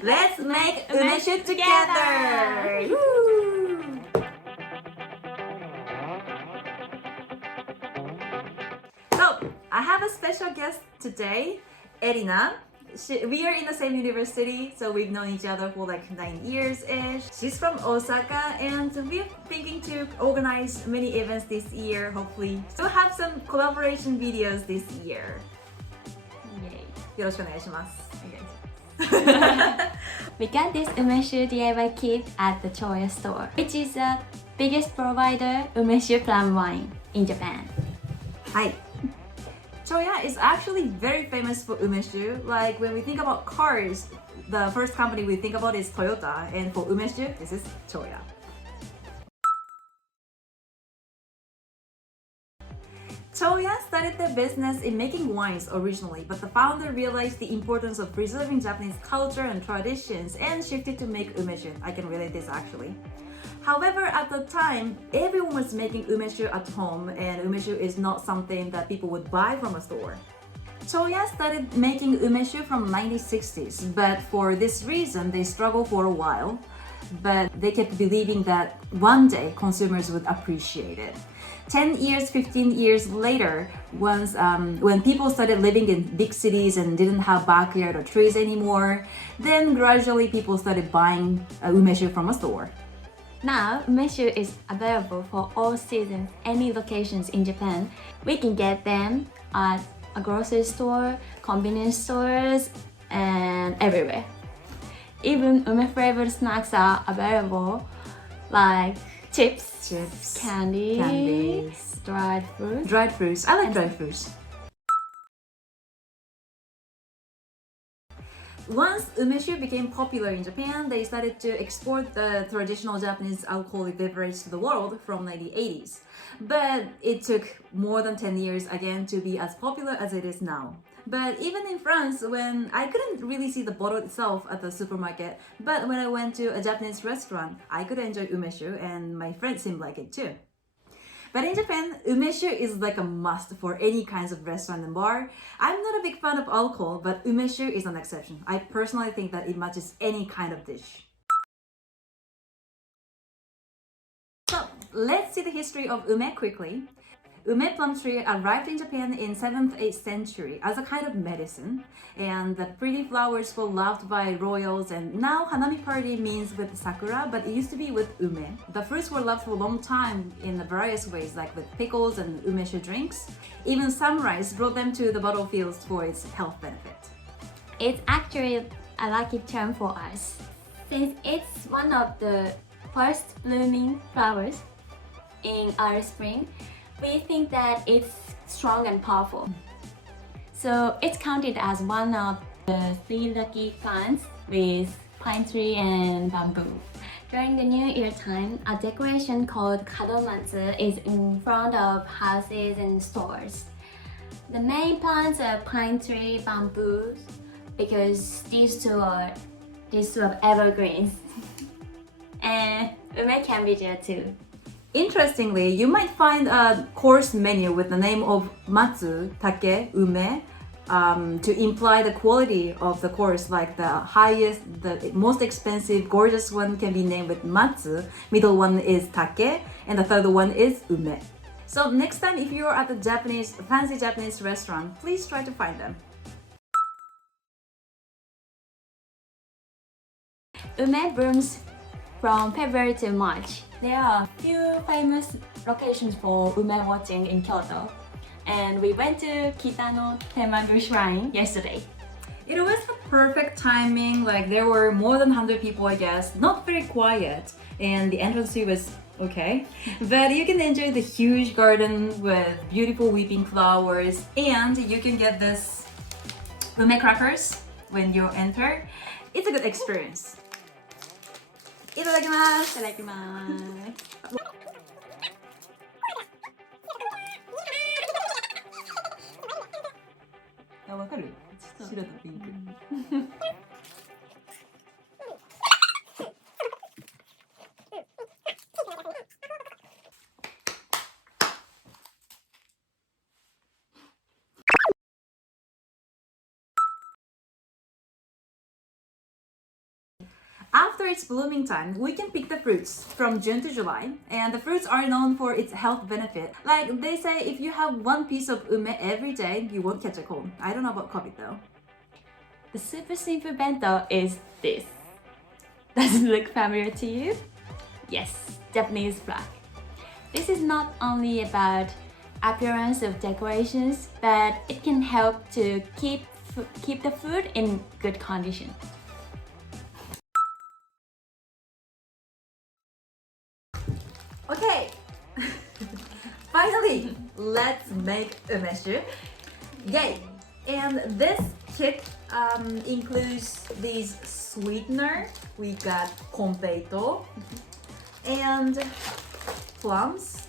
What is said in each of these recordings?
Let's make Umeshu together! Woo! So, I have a special guest today, Erina. We are in the same university, so we've known each other for like 9 years-ish. She's from Osaka, and we're thinking to organize many events this year, hopefully. So have some collaboration videos this year. Yay. よろしくお願いします。 We got this Umeshu DIY kit at the Choya store, which is the biggest provider Umeshu plum wine in Japan. Hi. Choya is actually very famous for Umeshu. Like when we think about cars, the first company we think about is Toyota, and for Umeshu, this is Choya. Choya started their business in making wines originally, but the founder realized the importance of preserving Japanese culture and traditions and shifted to make umeshu. I can relate this actually. However, at the time, everyone was making umeshu at home, and umeshu is not something that people would buy from a store. Choya started making umeshu from 1960s, but for this reason, they struggled for a while. But they kept believing that one day consumers would appreciate it. 10 years, 15 years later, once when people started living in big cities and didn't have backyard or trees anymore, then gradually people started buying umeshu from a store. Now, Umeshu is available for all seasons, any locations in Japan. We can get them at a grocery store, convenience stores, and everywhere. Even ume-flavored snacks are available, like chips, candies, dried fruits. Dried fruits. I like dried fruits. Once umeshu became popular in Japan, they started to export the traditional Japanese alcoholic beverage to the world from 1980s. But it took more than 10 years again to be as popular as it is now. But even in France, when I couldn't really see the bottle itself at the supermarket, but when I went to a Japanese restaurant, I could enjoy umeshu, and my friends seemed like it too. But in Japan, umeshu is like a must for any kinds of restaurant and bar. I'm not a big fan of alcohol, but umeshu is an exception. I personally think that it matches any kind of dish. So let's see the history of ume quickly. Ume plum tree arrived in Japan in 7th, 8th century as a kind of medicine, and the pretty flowers were loved by royals, and now hanami party means with sakura, but it used to be with ume. The fruits were loved for a long time in various ways, like with pickles and umeshu drinks. Even samurais brought them to the battlefields for its health benefit. It's actually a lucky term for us, since it's one of the first blooming flowers in early spring. We think that it's strong and powerful. So it's counted as one of the 3 lucky plants with pine tree and bamboo. During the New Year time, a decoration called kadomatsu is in front of houses and stores. The main plants are pine tree, bamboo, because these two are evergreens. And ume can be there too. Interestingly, you might find a course menu with the name of matsu, take, ume, to imply the quality of the course, like the highest, the most expensive, gorgeous one can be named with matsu, middle one is take, and the third one is ume. So next time if you're at a fancy Japanese restaurant, please try to find them. Ume blooms from February to March. There are a few famous locations for ume watching in Kyoto, and we went to Kitano Tenmagu Shrine yesterday. It was a perfect timing, like there were more than 100 people, I guess, not very quiet, and the entrance fee was okay. But you can enjoy the huge garden with beautiful weeping flowers, and you can get this ume crackers when you enter. It's a good experience. いただきます。いただきます。あ、わかる？白とピンク。After its blooming time, we can pick the fruits from June to July, and the fruits are known for its health benefit. Like they say, if you have one piece of ume every day, you won't catch a cold. I don't know about COVID though. The super simple bento is this. Does it look familiar to you? Yes, Japanese flag. This is not only about appearance of decorations, but it can help to keep the food in good condition. Okay, finally, let's make umeshu. Yay! And this kit includes these sweetener. We got konpeito and plums.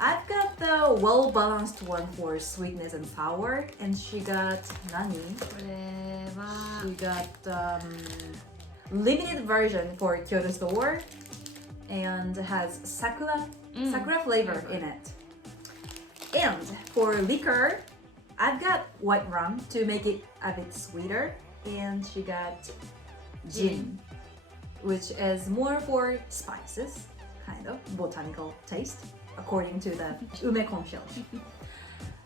I've got the well-balanced one for sweetness and sour, and she got nani? She got limited version for Kyoto store, and has sakura flavor in it. And for liquor, I've got white rum to make it a bit sweeter, and she got gin, which is more for spices, kind of botanical taste, according to the ume concierge.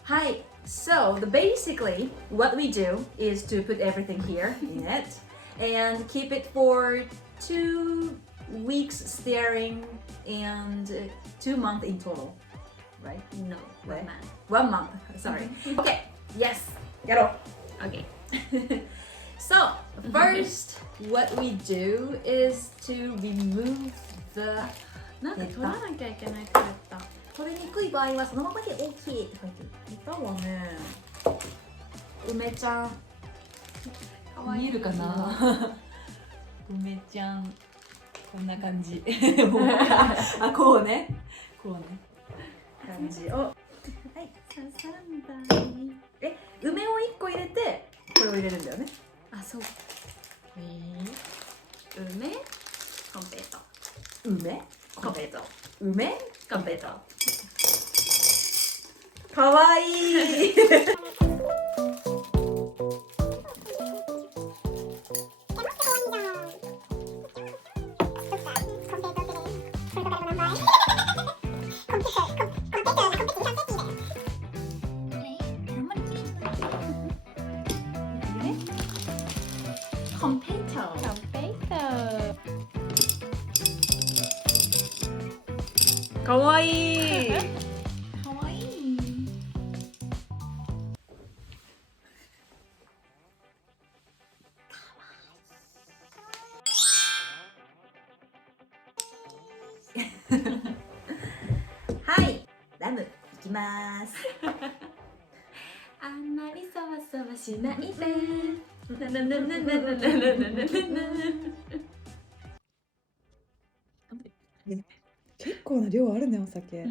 Hi, so basically what we do is to put everything here in it and keep it for 2 weeks stirring and 2 months in total, right? No, Right? 1 1 month. month, sorry. Okay, yes, yaro. Okay. So first what we do is to remove the なんか取らなきゃいけないって言った。取りにくい場合はそのままで OK って書いてる。下手はね、梅ちゃん見えるかな。梅ちゃんこんな感じ。あ、こうね、こうね、感じを。はい、挟んだり。梅を1個入れてこれを入れるんだよね。あ、そう。梅、コンペイト。梅、コンペイト。梅、コンペイト。かわいい。コンペイト。コンペイト。かわいい。かわいい。はい、ラムいきます。あんまりそわそわしないで。結構な量あるね、お酒。はーい。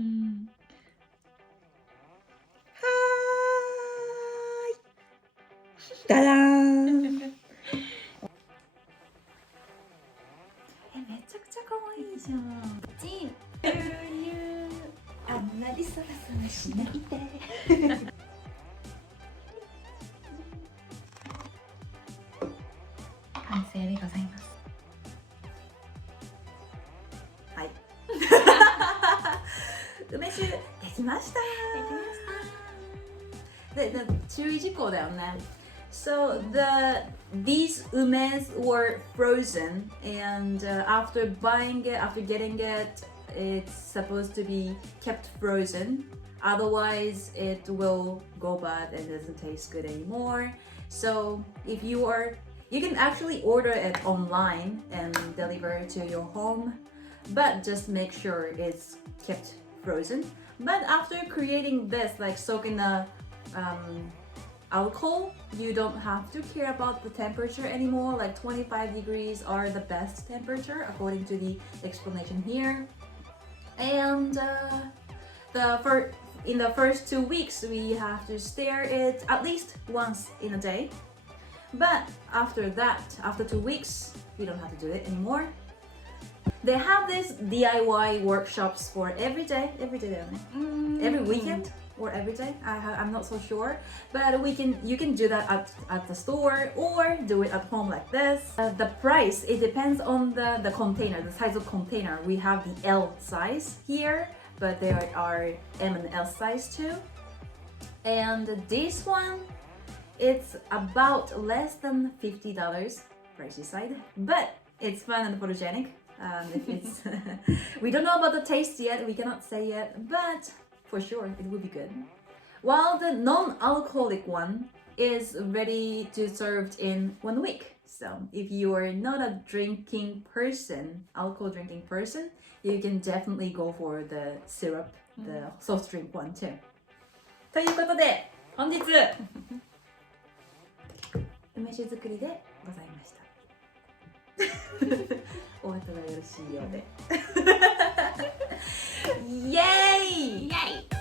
ダダーン。めちゃくちゃ可愛いじゃん。チン。あんまりそわそわしないで。完成でございます。はい。梅酒できました。で、注意事項だよね。So these umes were frozen, and after buying it, after getting it, it's supposed to be kept frozen. Otherwise, it will go bad and doesn't taste good anymore. So if you can actually order it online and deliver to your home, but just make sure it's kept frozen. But after creating this, like soaking the alcohol, you don't have to care about the temperature anymore. Like 25 degrees are the best temperature according to the explanation here. And in the first 2 weeks, we have to stir it at least once in a day. But after that, after 2 weeks, we don't have to do it anymore. They have these DIY workshops for every day, every weekend. or every day. I'm not so sure, but you can do that at the store or do it at home like this. The price, it depends on the container, the size of container. We have the L size here, but there are M and L size too. And this one, it's about less than $50 pricey side, but it's fun and photogenic. If it's we don't know about the taste yet, we cannot say yet, but for sure it will be good. While the non-alcoholic one is ready to served in 1 week. So if you are not a drinking person, alcohol drinking person, you can definitely go for the syrup, the soft drink one too. ということで本日梅酒作りでございました。お後がよろしいようで。イエーイ！イエーイ！